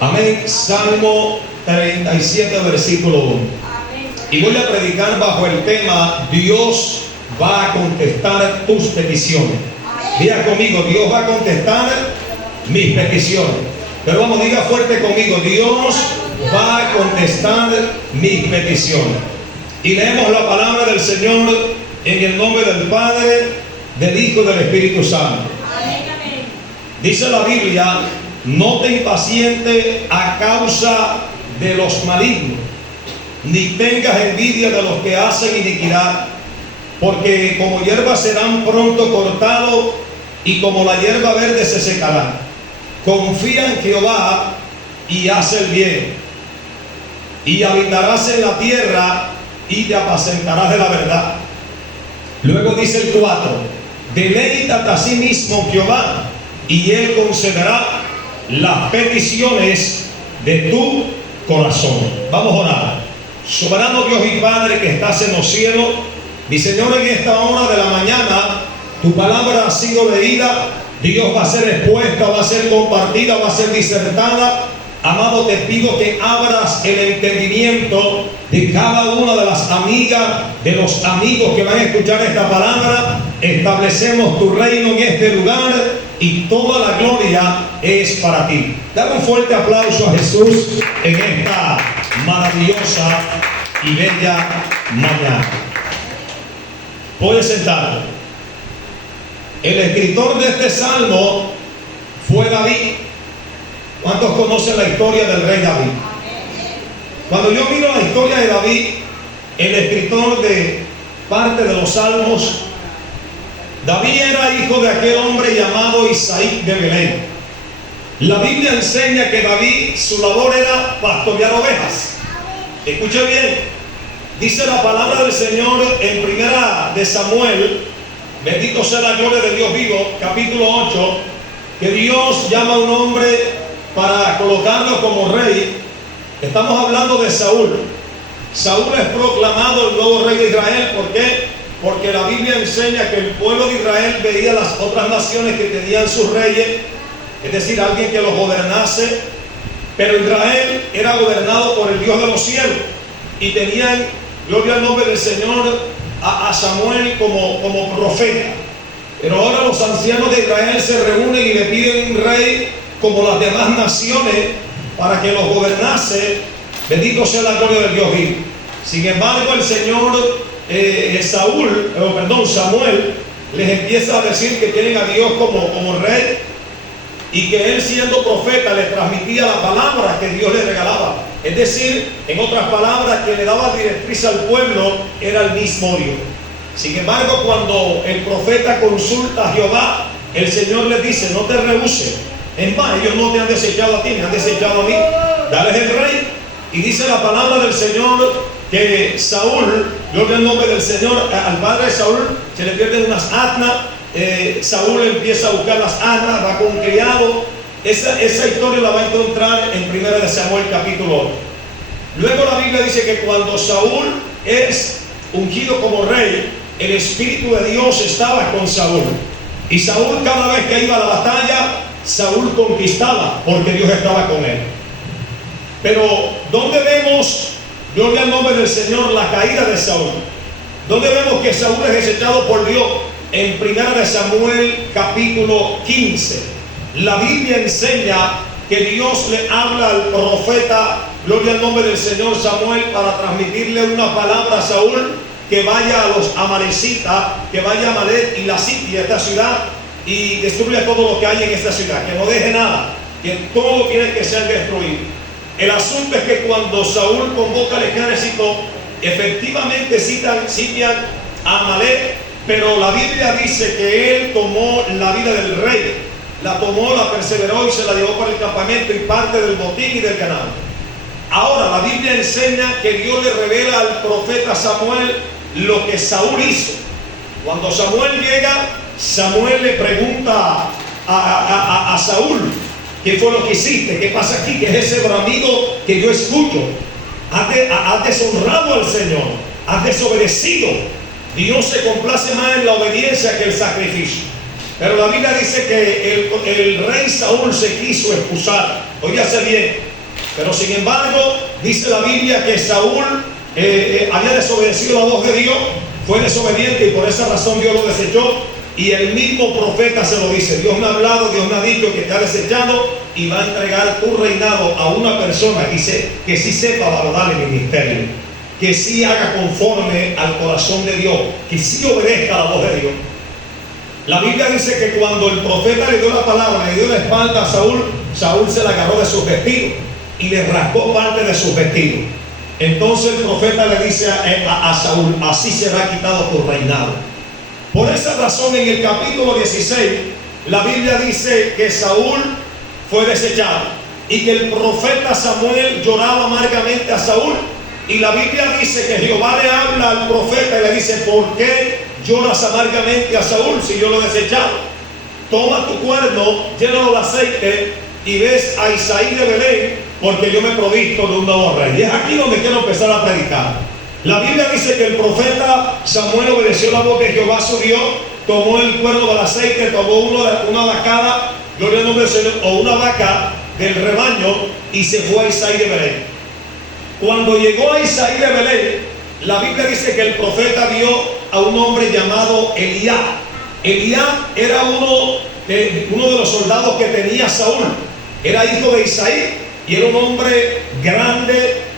Amén. Salmo 37, versículo 1. Y voy a predicar bajo el tema: Dios va a contestar tus peticiones. Diga conmigo: Dios va a contestar mis peticiones. Pero vamos, diga fuerte conmigo: Dios va a contestar mis peticiones. Y leemos la palabra del Señor en el nombre del Padre, del Hijo y del Espíritu Santo. Dice la Biblia: no te impacientes a causa de los malignos, ni tengas envidia de los que hacen iniquidad, porque como hierba serán pronto cortados, y como la hierba verde se secarán. Confía en Jehová y haz el bien, y habitarás en la tierra, y te apacentarás de la verdad. Luego dice el 4: deleítate a sí mismo en Jehová, y Él concederá las peticiones de tu corazón. Vamos a orar. Soberano Dios y Padre que estás en los cielos, mi Señor, en esta hora de la mañana tu palabra ha sido leída. Dios, va a ser expuesta, va a ser compartida, va a ser disertada. Amado, te pido que abras el entendimiento de cada una de las amigas, de los amigos que van a escuchar esta palabra. Establecemos tu reino en este lugar y toda la gloria es para ti. Dale un fuerte aplauso a Jesús en esta maravillosa y bella mañana. Puedes sentarte. El escritor de este salmo fue David. ¿Cuántos conocen la historia del rey David? Cuando yo miro la historia de David, el escritor de parte de los salmos, David era hijo de aquel hombre llamado Isaí de Belén. La Biblia enseña que David, su labor era pastorear ovejas. Escuche bien, dice la palabra del Señor en primera de Samuel, bendito sea la gloria de Dios vivo, capítulo 8, que Dios llama a un hombre para colocarlo como rey. Estamos hablando de Saúl. Saúl es proclamado el nuevo rey de Israel. ¿Por qué? Porque la Biblia enseña que el pueblo de Israel veía las otras naciones que tenían sus reyes, es decir, alguien que los gobernase, pero Israel era gobernado por el Dios de los cielos, y tenían, gloria al nombre del Señor, a Samuel como profeta. Pero ahora los ancianos de Israel se reúnen y le piden un rey como las demás naciones para que los gobernase. Bendito sea la gloria del Dios vivo. Sin embargo, el Señor Samuel les empieza a decir que tienen a Dios como rey, y que él, siendo profeta, le transmitía la palabra que Dios le regalaba. Es decir, en otras palabras, que le daba directriz al pueblo era el mismo Dios. Sin embargo, cuando el profeta consulta a Jehová, el Señor le dice: no te rehuses. Es más, ellos no te han desechado a ti, me han desechado a mí. Dales el rey. Y dice la palabra del Señor que Saúl, gloria al nombre del Señor, al padre de Saúl se le pierden unas asnas. Saúl empieza a buscar las asnas, va con un criado. Esa historia la va a encontrar en 1 de Samuel capítulo 8. Luego la Biblia dice que cuando Saúl es ungido como rey, el Espíritu de Dios estaba con Saúl. Y Saúl, cada vez que iba a la batalla, Saúl conquistaba, porque Dios estaba con él. Pero ¿dónde vemos, gloria al nombre del Señor, la caída de Saúl? ¿Dónde vemos que Saúl es desechado por Dios? En 1 de Samuel capítulo 15. La Biblia enseña que Dios le habla al profeta, gloria al nombre del Señor, Samuel, para transmitirle una palabra a Saúl: que vaya a los amalecitas, que vaya a Amalek y la sitia, esta ciudad, y destruya todo lo que hay en esta ciudad, que no deje nada, que todo tiene que ser destruido. El asunto es que cuando Saúl convoca al ejército, efectivamente sitian a Amalek, pero la Biblia dice que él tomó la vida del rey, la tomó, la perseveró y se la llevó para el campamento y parte del botín y del ganado. Ahora la Biblia enseña que Dios le revela al profeta Samuel lo que Saúl hizo. Cuando Samuel llega, Samuel le pregunta a Saúl: ¿qué fue lo que hiciste? ¿Qué pasa aquí? ¿Qué es ese bramido que yo escucho? Has deshonrado al Señor, has desobedecido. Dios se complace más en la obediencia que el sacrificio. Pero la Biblia dice que el rey Saúl se quiso excusar. Óigase bien, Pero sin embargo, dice la Biblia que Saúl había desobedecido la voz de Dios, fue desobediente y por esa razón Dios lo desechó. Y el mismo profeta se lo dice: Dios me ha hablado, Dios me ha dicho que te ha desechado y va a entregar tu reinado a una persona que sí sepa valorar el ministerio, que sí haga conforme al corazón de Dios, que sí obedezca la voz de Dios. La Biblia dice que cuando el profeta le dio la palabra, le dio la espalda a Saúl, Saúl se la agarró de sus vestidos y le rasgó parte de sus vestidos. Entonces el profeta le dice a Saúl: así será quitado tu reinado. Por esa razón, en el capítulo 16, la Biblia dice que Saúl fue desechado y que el profeta Samuel lloraba amargamente a Saúl. Y la Biblia dice que Jehová le habla al profeta y le dice: ¿por qué lloras amargamente a Saúl si yo lo he desechado? Toma tu cuerno, llénalo de aceite y ves a Isaí de Belén, porque yo me he provisto de un nuevo rey. Y es aquí donde quiero empezar a predicar. La Biblia dice que el profeta Samuel obedeció la voz de Jehová su Dios, tomó el cuerno del aceite, tomó una vacada, gloria al nombre del Señor, o una vaca del rebaño, y se fue a Isaí de Belén. Cuando llegó a Isaí de Belén, la Biblia dice que el profeta vio a un hombre llamado Eliab. Eliab era uno de los soldados que tenía Saúl. Era hijo de Isaí y era un hombre grande,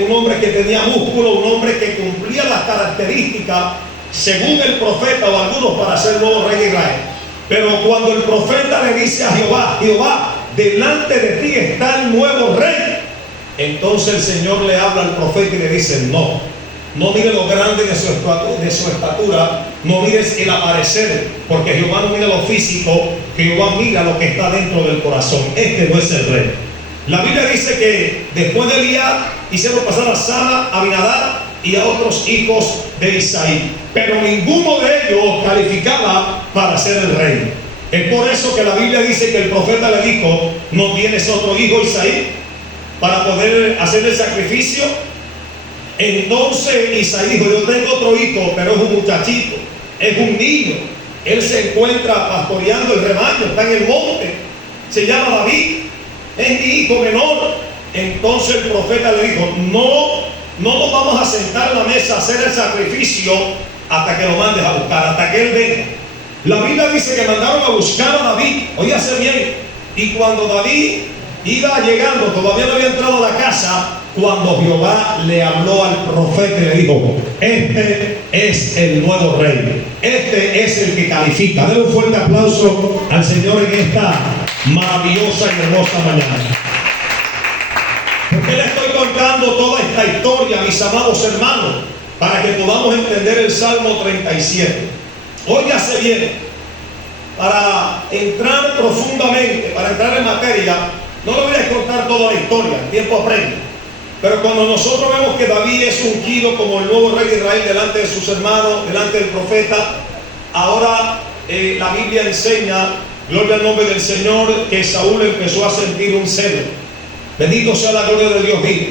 un hombre que tenía músculo, un hombre que cumplía las características según el profeta o algunos para ser nuevo rey de Israel. Pero cuando el profeta le dice a Jehová: Jehová, delante de ti está el nuevo rey, entonces el Señor le habla al profeta y le dice: no mires lo grande de su estatura, no mires el aparecer, porque Jehová no mira lo físico, Jehová mira lo que está dentro del corazón. Este no es el rey. La Biblia dice que después de Eliab hicieron pasar a Sala, a Abinadab y a otros hijos de Isaí, pero ninguno de ellos calificaba para ser el rey. Es por eso que la Biblia dice que el profeta le dijo: ¿no tienes otro hijo, Isaí, para poder hacer el sacrificio? Entonces Isaí dijo: yo tengo otro hijo, pero es un muchachito, es un niño, él se encuentra pastoreando el rebaño, está en el monte, se llama David, es mi hijo menor. Entonces el profeta le dijo: no nos vamos a sentar en la mesa a hacer el sacrificio hasta que lo mandes a buscar, hasta que él venga. La Biblia dice que mandaron a buscar a David, oígase bien, y cuando David iba llegando, todavía no había entrado a la casa, cuando Jehová le habló al profeta y le dijo: este es el nuevo rey, este es el que califica. Denle un fuerte aplauso al Señor en esta maravillosa y hermosa mañana. ¿Por qué le estoy contando toda esta historia, mis amados hermanos? Para que podamos entender el Salmo 37. Óigase bien, para entrar profundamente, para entrar en materia, no le voy a contar toda la historia, el tiempo apremia. Pero cuando nosotros vemos que David es ungido como el nuevo rey de Israel delante de sus hermanos, delante del profeta, ahora la Biblia enseña, gloria al nombre del Señor, que Saúl empezó a sentir un celo. Bendito sea la gloria de Dios vivo.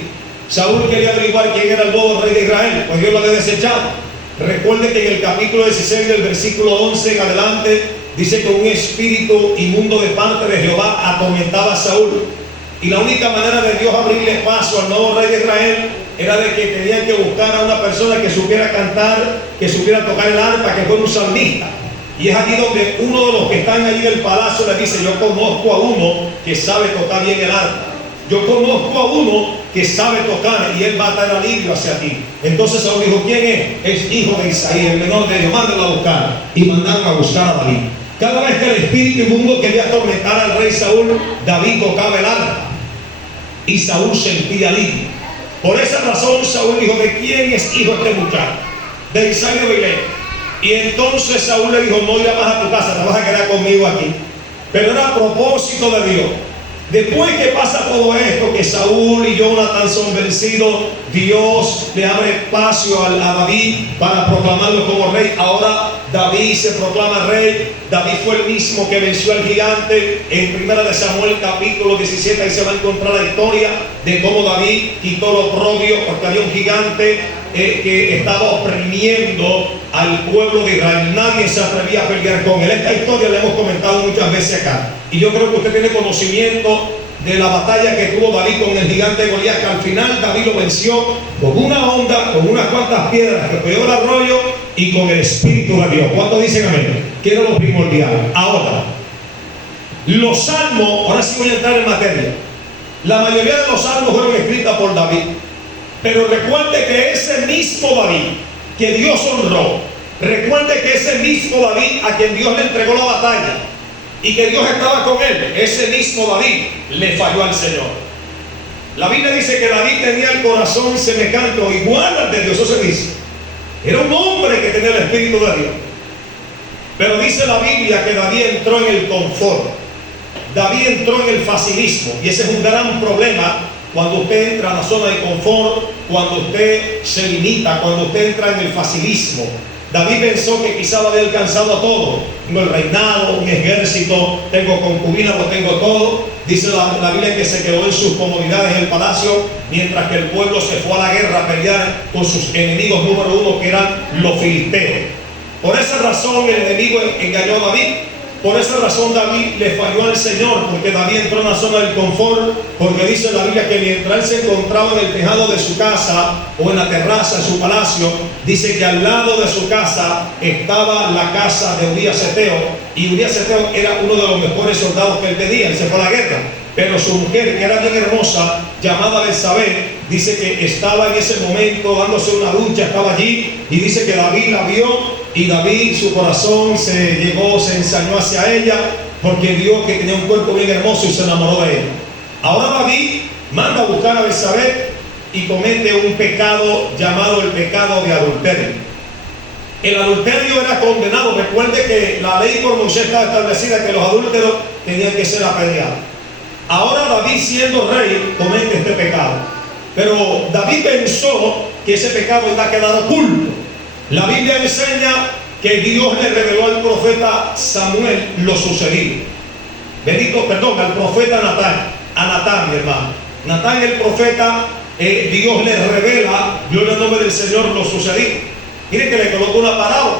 Saúl quería averiguar quién era el nuevo rey de Israel, pues Dios lo había desechado. Recuerde que en el capítulo 16 del versículo 11 en adelante dice que un espíritu inmundo de parte de Jehová atormentaba a Saúl. Y la única manera de Dios abrirle paso al nuevo rey de Israel era de que tenían que buscar a una persona que supiera cantar, que supiera tocar el arpa, que fuera un salmista. Y es allí donde uno de los que están allí del palacio le dice: yo conozco a uno que sabe tocar bien el arpa. Yo conozco a uno que sabe tocar y él va a traer alivio hacia ti. Entonces Saúl dijo: ¿quién es? Es hijo de Isaí, el menor de ellos, mándenlo a buscar. Y mandaron a buscar a David. Cada vez que el espíritu inmundo quería atormentar al rey Saúl, David tocaba el arpa y Saúl sentía alivio. Por esa razón Saúl dijo: ¿de quién es hijo este muchacho? De Isaí de Belén. Y entonces Saúl le dijo: no irás más a tu casa, te vas a quedar conmigo aquí. Pero era a propósito de Dios. Después que pasa todo esto, que Saúl y Jonathan son vencidos, Dios le abre espacio a David para proclamarlo como rey. Ahora David se proclama rey. David fue el mismo que venció al gigante. En 1 de Samuel capítulo 17 ahí se va a encontrar la historia de cómo David quitó los oprobio, porque había un gigante que estaba oprimiendo al pueblo de Israel. Nadie se atrevía a pelear con él. Esta historia la hemos comentado muchas veces acá, y yo creo que usted tiene conocimiento de la batalla que tuvo David con el gigante Goliat, que al final David lo venció con una onda, con unas cuantas piedras que pegó el arroyo y con el Espíritu de Dios. ¿Cuántos dicen amén? Que era lo primordial. Ahora, los salmos, ahora sí voy a entrar en materia. La mayoría de los salmos fueron escritos por David. Pero recuerde que ese mismo David que Dios honró, recuerde que ese mismo David a quien Dios le entregó la batalla y que Dios estaba con él, ese mismo David le falló al Señor. La Biblia dice que David tenía el corazón semejante o igual al de Dios, eso se dice. Era un hombre que tenía el Espíritu de Dios. Pero dice la Biblia que David entró en el confort. David entró en el facilismo, y ese es un gran problema cuando usted entra a la zona de confort, cuando usted se limita, cuando usted entra en el facilismo. David pensó que quizá lo había alcanzado a todo. Tengo el reinado, mi ejército, tengo concubinas, lo tengo todo. Dice la Biblia que se quedó en sus comodidades en el palacio, mientras que el pueblo se fue a la guerra a pelear con sus enemigos número uno, que eran los filisteos. Por esa razón el enemigo engañó a David. Por esa razón David le falló al Señor, porque David entró en la zona del confort, porque dice la Biblia que mientras él se encontraba en el tejado de su casa o en la terraza de su palacio, dice que al lado de su casa estaba la casa de Urías Eteo, y Urías Eteo era uno de los mejores soldados que él tenía, él se fue a la guerra, pero su mujer, que era bien hermosa, llamada Betsabé, dice que estaba en ese momento dándose una ducha, estaba allí, y dice que David la vio. Y David, su corazón se ensañó hacia ella, porque vio que tenía un cuerpo bien hermoso y se enamoró de ella. Ahora David manda a buscar a Betsabé y comete un pecado llamado el pecado de adulterio. El adulterio era condenado. Recuerde que la ley por Moisés estaba establecida que los adúlteros tenían que ser apedreados. Ahora David, siendo rey, comete este pecado. Pero David pensó que ese pecado iba a quedar oculto. La Biblia enseña que Dios le reveló al profeta Samuel lo sucedido. Al profeta Natán. A Natán, mi hermano. Natán, el profeta, Dios le revela, gloria al nombre del Señor, lo sucedido. Mire que le colocó una parábola.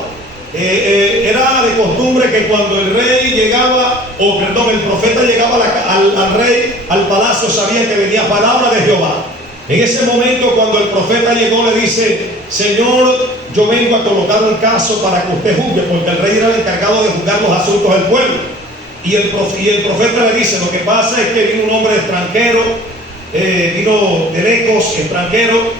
Era de costumbre que cuando el rey llegaba, el profeta llegaba al rey, al palacio, sabía que venía palabra de Jehová. En ese momento, cuando el profeta llegó, le dice: Señor, yo vengo a colocar un caso para que usted juzgue, porque el rey era el encargado de juzgar los asuntos del pueblo. Y el profeta le dice: lo que pasa es que vino un hombre extranjero, vino de lejos, extranjero.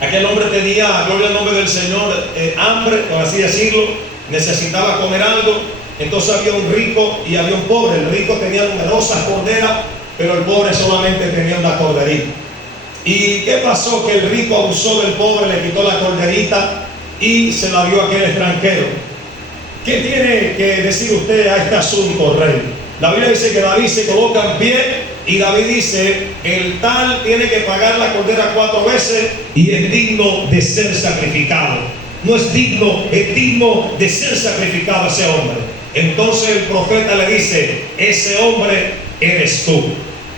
Aquel hombre tenía, gloria al nombre del Señor, hambre, por así decirlo, necesitaba comer algo. Entonces había un rico y había un pobre. El rico tenía numerosas corderas, pero el pobre solamente tenía una corderita. ¿Y qué pasó? Que el rico abusó del pobre, le quitó la corderita y se la dio a aquel extranjero. ¿Qué tiene que decir usted a este asunto, rey? La Biblia dice que David se coloca en pie y David dice: el tal tiene que pagar la cordera 4 veces y es digno de ser sacrificado. No es digno, es digno de ser sacrificado ese hombre. Entonces el profeta le dice: ese hombre eres tú.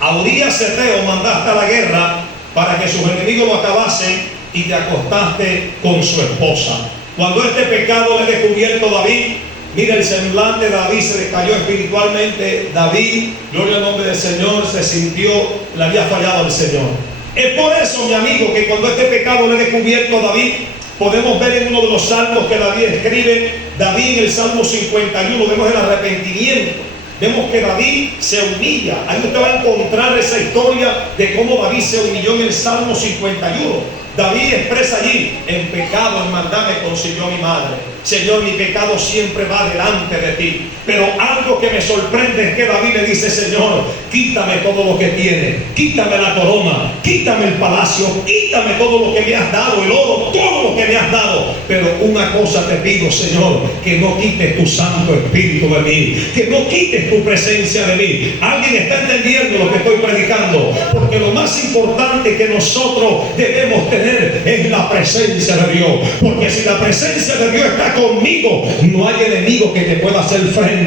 A Urías Eteo mandaste a la guerra para que sus enemigos lo acabasen y te acostaste con su esposa. Cuando este pecado le he descubierto a David, mira el semblante de David, se decayó espiritualmente. David, gloria al nombre del Señor, se sintió, le había fallado al Señor. Es por eso, mi amigo, que cuando este pecado le he descubierto a David, podemos ver en uno de los salmos que David escribe, David en el Salmo 51, vemos el arrepentimiento. Vemos que David se humilla. Ahí usted va a encontrar esa historia de cómo David se humilló en el Salmo 51. David expresa allí: en pecado, en maldad me concibió mi madre. Señor, mi pecado siempre va delante de ti. Pero algo que me sorprende es que David le dice: Señor, quítame todo lo que tiene, quítame la corona, quítame el palacio, quítame todo lo que me has dado, el oro, todo lo que me has dado. Pero una cosa te pido, Señor, que no quites tu Santo Espíritu de mí, que no quites tu presencia de mí. ¿Alguien está entendiendo lo que estoy predicando? Porque lo más importante que nosotros debemos tener es la presencia de Dios. Porque si la presencia de Dios está conmigo, no hay enemigo que te pueda hacer frente.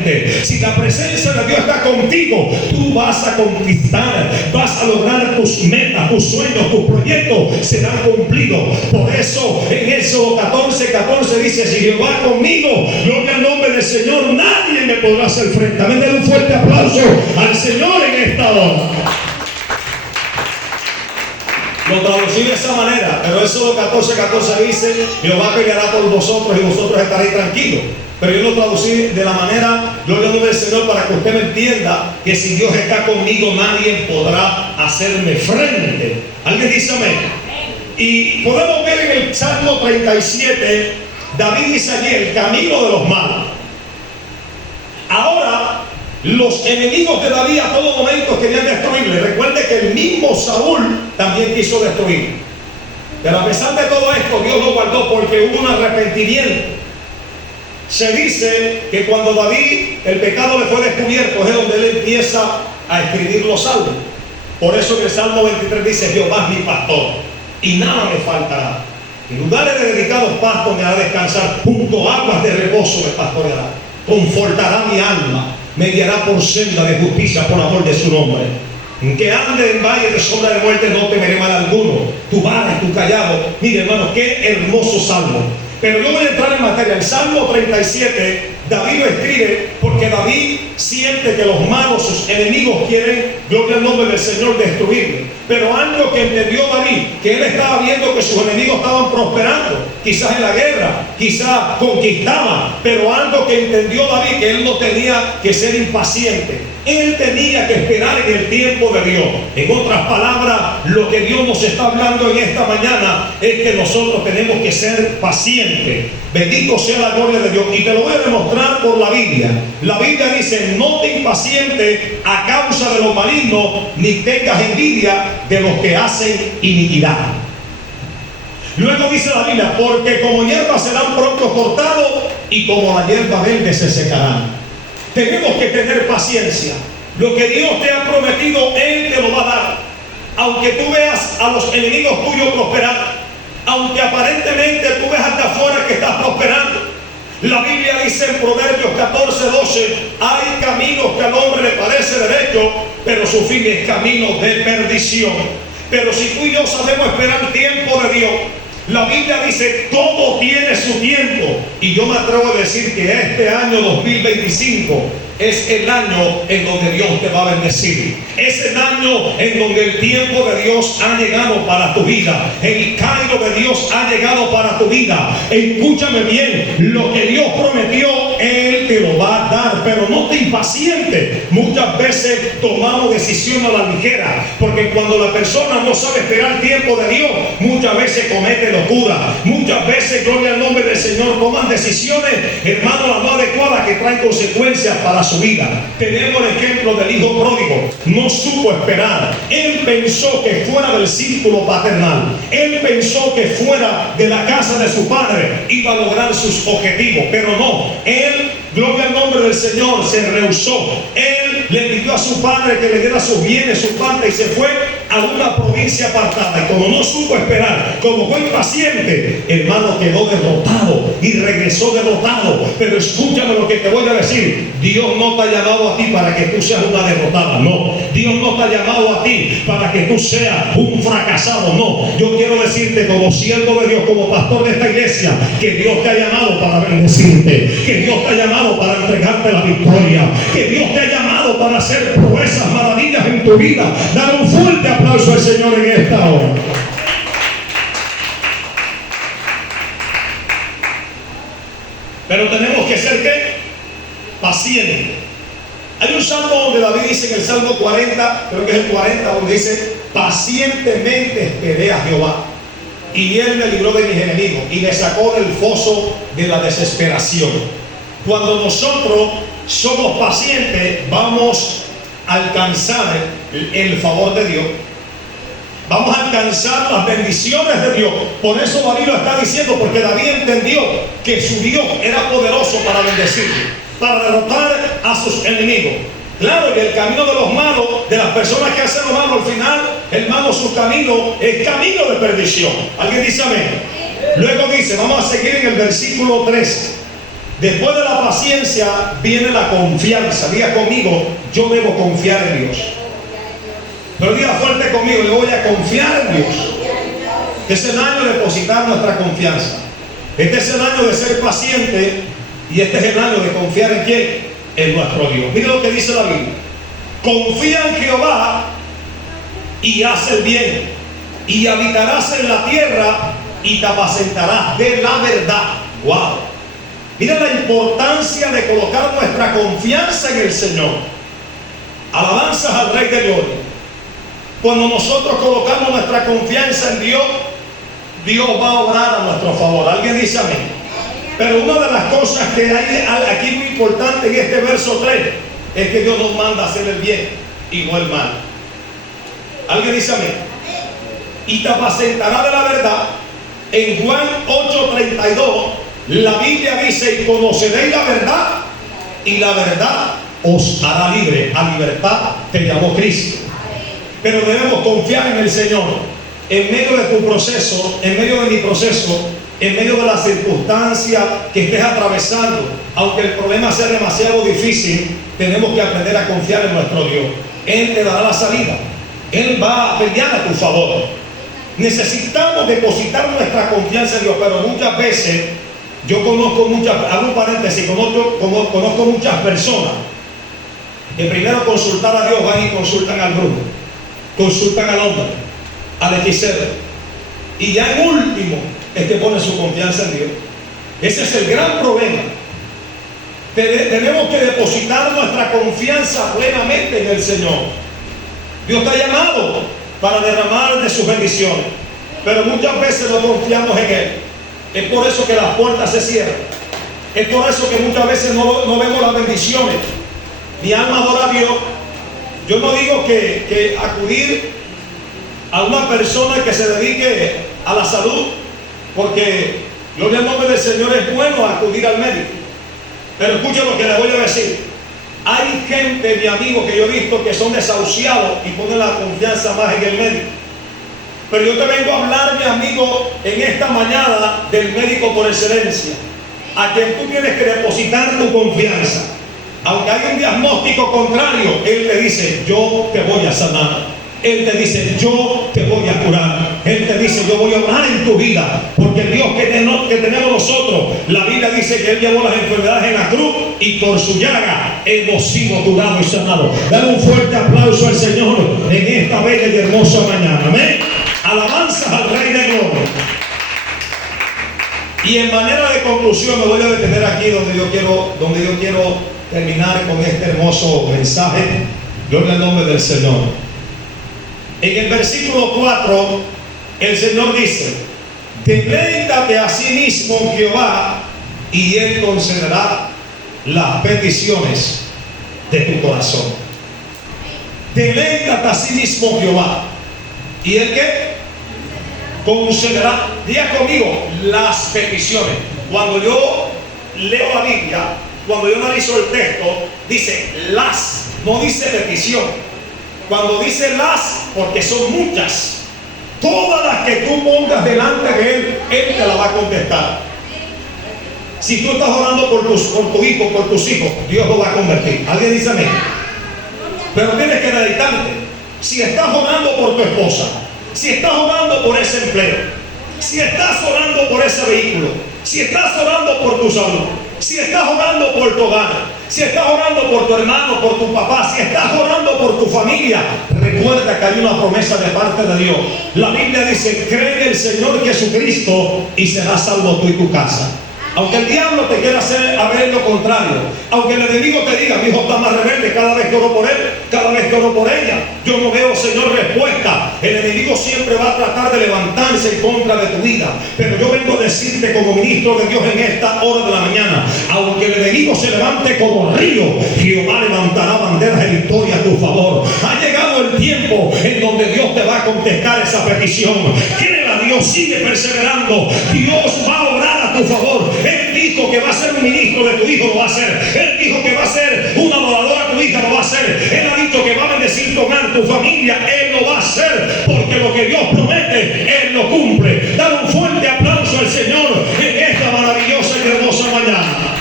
Si la presencia de Dios está contigo, tú vas a conquistar, vas a lograr tus metas, tus sueños, tus proyectos serán cumplidos. Por eso en Éxodo 14:14 dice: si Jehová conmigo, gloria al nombre del Señor, nadie me podrá hacer frente. Amén. Den un fuerte aplauso al Señor en esta hora. Lo traducí de esa manera, pero eso 14:14 dice: Jehová peleará por vosotros y vosotros estaréis tranquilos. Pero yo lo traducí de la manera, gloria al nombre del Señor, para que usted me entienda que si Dios está conmigo, nadie podrá hacerme frente. ¿Alguien dice amén? Y podemos ver en el Salmo 37, David dice allí: el camino de los malos. Ahora, los enemigos de David a todo momento querían destruirle. Recuerde que el mismo Saúl también quiso destruirle. Pero a pesar de todo esto, Dios lo guardó porque hubo un arrepentimiento. Se dice que cuando David, el pecado le fue descubierto, es donde él empieza a escribir los salmos. Por eso en el Salmo 23 dice: Jehová es mi pastor y nada me faltará. En lugares de dedicados pastos me hará descansar, junto a aguas de reposo me pastoreará. Confortará mi alma, me guiará por senda de justicia por amor de su nombre. Aunque ande en valle de sombra de muerte, no temeré mal alguno. Tu vara y tu callado. Mire, hermano, qué hermoso salmo. Pero yo voy a entrar en materia. El Salmo 37, David lo escribe porque David siente que los malos, sus enemigos, quieren, gloria al nombre del Señor, destruirle. Pero algo que entendió David, que él estaba viendo que sus enemigos estaban prosperando, quizás en la guerra, quizás conquistaban, pero algo que entendió David, que él no tenía que ser impaciente. Él tenía que esperar en el tiempo de Dios. En otras palabras, lo que Dios nos está hablando en esta mañana es que nosotros tenemos que ser pacientes. Bendito sea la gloria de Dios. Y te lo voy a demostrar por la Biblia. La Biblia dice: no te impacientes a causa de los malignos, ni tengas envidia de los que hacen iniquidad. Luego dice la Biblia: porque como hierba serán pronto cortados y como la hierba verde se secarán. Tenemos que tener paciencia. Lo que Dios te ha prometido, Él te lo va a dar. Aunque tú veas a los enemigos tuyos prosperar, aunque aparentemente tú veas hasta afuera que estás prosperando, la Biblia dice en Proverbios 14:12: hay caminos que al hombre le parece derecho, pero su fin es camino de perdición. Pero si tú y yo sabemos esperar el tiempo de Dios, la Biblia dice: todo tiene su tiempo. Y yo me atrevo a decir que este año 2025 es el año en donde Dios te va a bendecir. Es el año en donde el tiempo de Dios ha llegado para tu vida. El Cairo de Dios ha llegado para tu vida. Escúchame bien, lo que Dios prometió, Él te lo va a dar. Pero no te impacientes. Muchas veces tomamos decisiones a la ligera, porque cuando la persona no sabe esperar el tiempo de Dios, muchas veces comete locura. Muchas veces, gloria al nombre del Señor, toman decisiones, hermano, las no adecuadas, que traen consecuencias para su vida. Tenemos el ejemplo del hijo pródigo. No supo esperar. Él pensó que fuera del círculo paternal, él pensó que fuera de la casa de su padre iba a lograr sus objetivos, pero no. Él, gloria al nombre del Señor, se rehusó. Él le pidió a su padre que le diera sus bienes, su parte, y se fue a una provincia apartada. Y como no supo esperar, como fue impaciente, hermano, quedó derrotado y regresó derrotado. Pero escúchame lo que te voy a decir: Dios no te ha llamado a ti para que tú seas una derrotada, no. Dios no te ha llamado a ti para que tú seas un fracasado, no. Yo quiero decirte, como siervo de Dios, como pastor de esta iglesia, que Dios te ha llamado para bendecirte, que Dios te ha llamado para entregarte la victoria, que Dios te ha llamado para hacer proezas, maravillas en tu vida. Dale un fuerte aplauso al Señor en esta hora. Pero tenemos que ser, ¿qué? Pacientes. Hay un salmo donde David dice, en el Salmo 40, creo que es el 40, donde dice: pacientemente esperé a Jehová, y Él me libró de mis enemigos, y me sacó del foso de la desesperación. Cuando nosotros somos pacientes, vamos a alcanzar el favor de Dios. Vamos a alcanzar las bendiciones de Dios. Por eso David lo está diciendo, porque David entendió que su Dios era poderoso para bendecirle, para derrotar a sus enemigos. Claro, que el camino de los malos, de las personas que hacen lo malo, al final, hermano, su camino es camino de perdición. ¿Alguien dice amén? Luego dice, vamos a seguir en el versículo 3. Después de la paciencia viene la confianza. Diga conmigo: yo debo confiar en Dios. Pero diga fuerte conmigo: yo voy a confiar en Dios. Este es el año de depositar nuestra confianza. Este es el año de ser paciente. Y este es el año de confiar en quién: en nuestro Dios. Mira lo que dice la Biblia. Confía en Jehová y haz el bien, y habitarás en la tierra y te apacentarás de la verdad. Wow. Mira la importancia de colocar nuestra confianza en el Señor. Alabanzas al Rey de Gloria. Cuando nosotros colocamos nuestra confianza en Dios, Dios va a obrar a nuestro favor. ¿Alguien dice amén? Pero una de las cosas que hay aquí muy importante en este verso 3 es que Dios nos manda a hacer el bien y no el mal. ¿Alguien dice amén? Y te apacentará de la verdad. En Juan 8:32 la Biblia dice: y conoceréis la verdad, y la verdad os hará libre. A libertad te llamó Cristo. Pero debemos confiar en el Señor. En medio de tu proceso, en medio de mi proceso, en medio de las circunstancias que estés atravesando, aunque el problema sea demasiado difícil, tenemos que aprender a confiar en nuestro Dios. Él te dará la salida. Él va a pelear a tu favor. Necesitamos depositar nuestra confianza en Dios, pero muchas veces yo conozco hago un paréntesis, conozco muchas personas que primero consultar a Dios van y consultan al brujo, consultan al hombre, al hechicero, y ya en último es que pone su confianza en Dios. Ese es el gran problema. Tenemos que depositar nuestra confianza plenamente en el Señor. Dios te ha llamado para derramar de sus bendiciones, pero muchas veces no confiamos en Él. Es por eso que las puertas se cierran. Es por eso que muchas veces no vemos las bendiciones. Mi alma adora a Dios. Yo no digo que acudir a una persona que se dedique a la salud, porque gloria al nombre del Señor, es bueno acudir al médico. Pero escuchen lo que les voy a decir. Hay gente, mi amigo, que yo he visto que son desahuciados y ponen la confianza más en el médico. Pero yo te vengo a hablar, mi amigo, en esta mañana del médico por excelencia, a quien tú tienes que depositar tu confianza. Aunque hay un diagnóstico contrario, Él te dice: yo te voy a sanar. Él te dice: yo te voy a curar. Él te dice: yo voy a orar en tu vida. Porque el Dios que tenemos nosotros, la Biblia dice que Él llevó las enfermedades en la cruz y por su llaga hemos sido curados y sanados. Dale un fuerte aplauso al Señor en esta bella y hermosa mañana. Amén. Alabanzas al Rey de Gloria. Y en manera de conclusión me voy a detener aquí donde yo quiero terminar con este hermoso mensaje. Gloria al nombre del Señor. En el versículo 4, el Señor dice: deleítate a sí mismo en Jehová, y Él concederá las peticiones de tu corazón. Deleítate a sí mismo en Jehová, y Él ¿qué? Concederá. Diga conmigo: las peticiones. Cuando yo leo la Biblia, cuando yo analizo el texto, dice las, no dice petición. Cuando dice las, porque son muchas, todas las que tú pongas delante de Él, Él te la va a contestar. Si tú estás orando por tu hijo, por tus hijos, Dios lo va a convertir. ¿Alguien dice amén? Pero tienes que dedicarte. Si estás orando por tu esposa, si estás orando por ese empleo, si estás orando por ese vehículo, si estás orando por tu salud, si estás orando por tu hogar, si estás orando por tu hermano, por tu papá, si estás orando por tu familia, recuerda que hay una promesa de parte de Dios. La Biblia dice: cree en el Señor Jesucristo y serás salvo tú y tu casa. Aunque el diablo te quiera hacer a ver lo contrario, aunque el enemigo te diga: mi hijo está más rebelde cada vez que oro por él, cada vez que oro por ella, yo no veo, Señor, respuesta. El enemigo siempre va a tratar de levantarse en contra de tu vida. Pero yo vengo a decirte como ministro de Dios en esta hora de la mañana: aunque el enemigo se levante como río, Jehová levantará banderas de victoria a tu favor. Ha llegado el tiempo en donde Dios te va a contestar esa petición. Créela, Dios, sigue perseverando. Dios va a orar a tu favor. Él dijo que va a ser un ministro de tu hijo, lo va a hacer. Él dijo que va a ser una adoradora de tu hija, lo va a hacer. Él ha dicho que va a bendecir tu hogar, tu familia. Él lo va a hacer, porque lo que Dios promete, Él lo cumple. Dale un fuerte aplauso al Señor en esta maravillosa y hermosa mañana.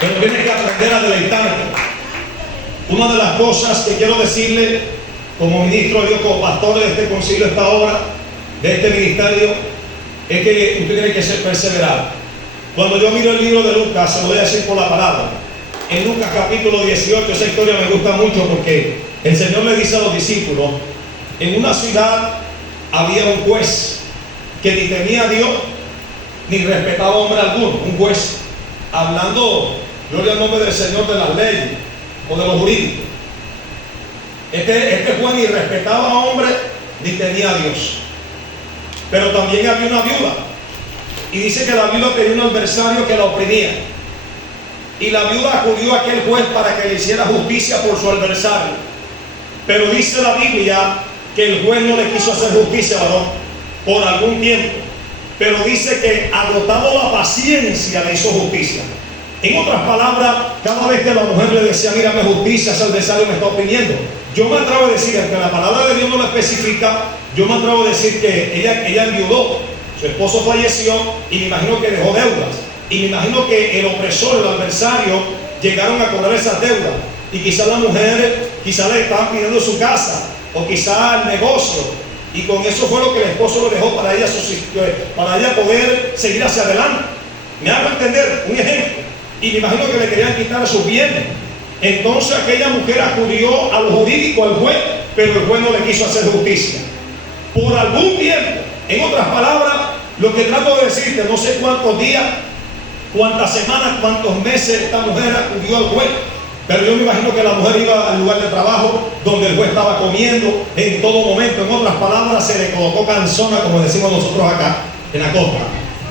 Pero tienes que aprender a deleitarte. Una de las cosas que quiero decirle como ministro de Dios, como pastor de este concilio, esta obra, de este ministerio, es que usted tiene que ser perseverado. Cuando yo miro el libro de Lucas, se lo voy a decir por la palabra. En Lucas capítulo 18, esa historia me gusta mucho porque el Señor le dice a los discípulos: en una ciudad había un juez que ni temía a Dios ni respetaba a hombre alguno. Un juez, hablando, gloria al nombre del Señor, de las leyes o de los jurídicos. Este juez ni respetaba a hombre ni temía a Dios. Pero también había una viuda, y dice que la viuda tenía un adversario que la oprimía, y la viuda acudió a aquel juez para que le hiciera justicia por su adversario. Pero dice la Biblia que el juez no le quiso hacer justicia, varón, por algún tiempo. Pero dice que, agotado la paciencia, le hizo justicia. En otras palabras, cada vez que la mujer le decía: mírame justicia, ese adversario me está oprimiendo. Yo me atrevo a decir, aunque la palabra de Dios no lo especifica, yo me atrevo a decir que ella enviudó. Su esposo falleció y me imagino que dejó deudas. Y me imagino que el opresor, el adversario, llegaron a cobrar esas deudas. Y quizás la mujer, quizás le estaban pidiendo su casa, o quizás el negocio. Y con eso fue lo que el esposo le dejó para ella poder seguir hacia adelante. Me hago entender, un ejemplo. Y me imagino que le querían quitar sus bienes. Entonces aquella mujer acudió a lo jurídico, al juez, pero el juez no le quiso hacer justicia por algún tiempo. En otras palabras, lo que trato de decirte, no sé cuántos días, cuántas semanas, cuántos meses esta mujer acudió al juez, pero yo me imagino que la mujer iba al lugar de trabajo donde el juez estaba comiendo en todo momento. En otras palabras, se le colocó canzona, como decimos nosotros acá en la costa.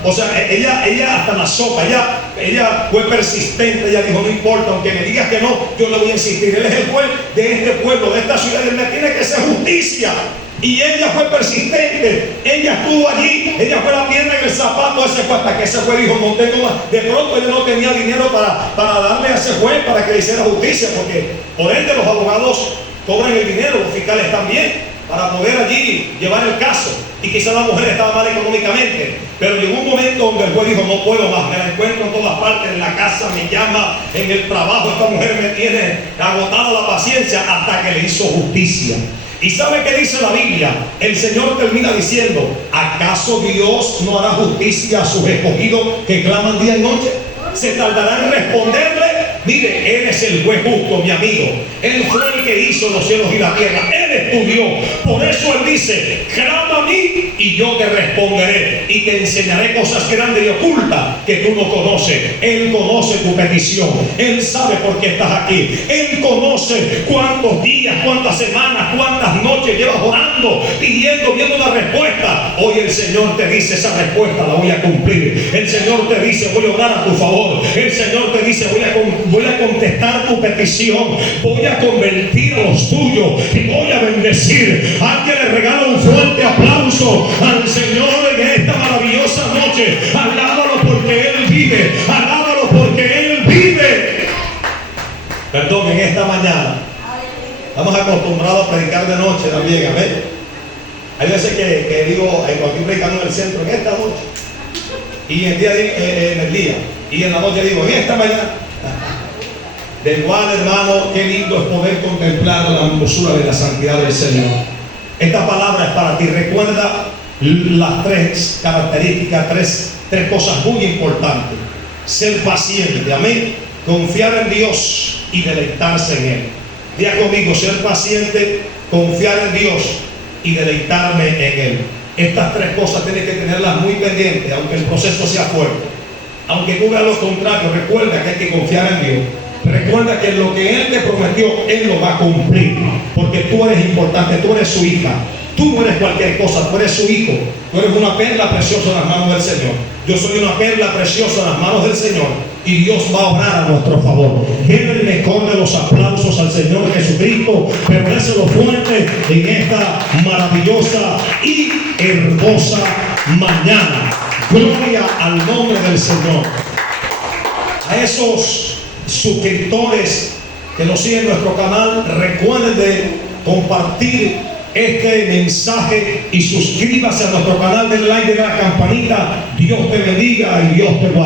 O sea, ella hasta la sopa, ella fue persistente. Ella dijo: no importa, aunque me digas que no, yo le voy a insistir. Él es el juez de este pueblo, de esta ciudad, él me tiene que hacer justicia. Y ella fue persistente, ella estuvo allí, ella fue la pierna en el zapato de ese juez, hasta que ese juez dijo: no tengo más. De pronto ella no tenía dinero para darle a ese juez para que le hiciera justicia, porque por ende los abogados cobran el dinero, los fiscales también, para poder allí llevar el caso. Y quizás la mujer estaba mal económicamente, pero llegó un momento donde el juez dijo: no puedo más, me la encuentro en todas partes, en la casa, me llama, en el trabajo, esta mujer me tiene agotada la paciencia, hasta que le hizo justicia. ¿Y sabe qué dice la Biblia? El Señor termina diciendo: ¿acaso Dios no hará justicia a sus escogidos que claman día y noche? ¿Se tardará en responderle? Mire, Él es el juez justo, mi amigo. Él fue el que hizo los cielos y la tierra. Él estudió. Por eso Él dice: clama a mí y yo te responderé y te enseñaré cosas grandes y ocultas que tú no conoces. Él conoce tu petición. Él sabe por qué estás aquí. Él conoce cuántos días, cuántas semanas, cuántas noches llevas orando, pidiendo, viendo una respuesta. Hoy el Señor te dice: esa respuesta la voy a cumplir. El Señor te dice: voy a orar a tu favor. El Señor te dice: voy a contestar tu petición, voy a convertir a los tuyos y voy a bendecir. Alguien le regala un fuerte aplauso al Señor en esta maravillosa noche. Alábalo porque Él vive, alábalo porque Él vive. Perdón, en esta mañana estamos acostumbrados a predicar de noche también, amén. Hay veces que digo, cuando estoy predicando en el centro, en esta noche, y en el día, y en la noche digo, en esta mañana. De igual, hermano, qué lindo es poder contemplar la hermosura de la santidad del Señor. Esta palabra es para ti. Recuerda las tres características, tres cosas muy importantes. Ser paciente, amén. Confiar en Dios y deleitarse en Él. Diga conmigo: ser paciente, confiar en Dios y deleitarme en Él. Estas tres cosas tienes que tenerlas muy pendientes, aunque el proceso sea fuerte. Aunque tú veas lo contrario, recuerda que hay que confiar en Dios. Recuerda que lo que Él te prometió, Él lo va a cumplir. Porque tú eres importante, tú eres su hija. Tú no eres cualquier cosa, tú eres su hijo. Tú eres una perla preciosa en las manos del Señor. Yo soy una perla preciosa en las manos del Señor. Y Dios va a obrar a nuestro favor. Denle el mejor de los aplausos al Señor Jesucristo. Permanecelo fuerte en esta maravillosa y hermosa mañana. Gloria al nombre del Señor. A esos suscriptores que nos siguen en nuestro canal, recuerden de compartir este mensaje y suscríbase a nuestro canal, denle like, denle la campanita. Dios te bendiga y Dios te guarde.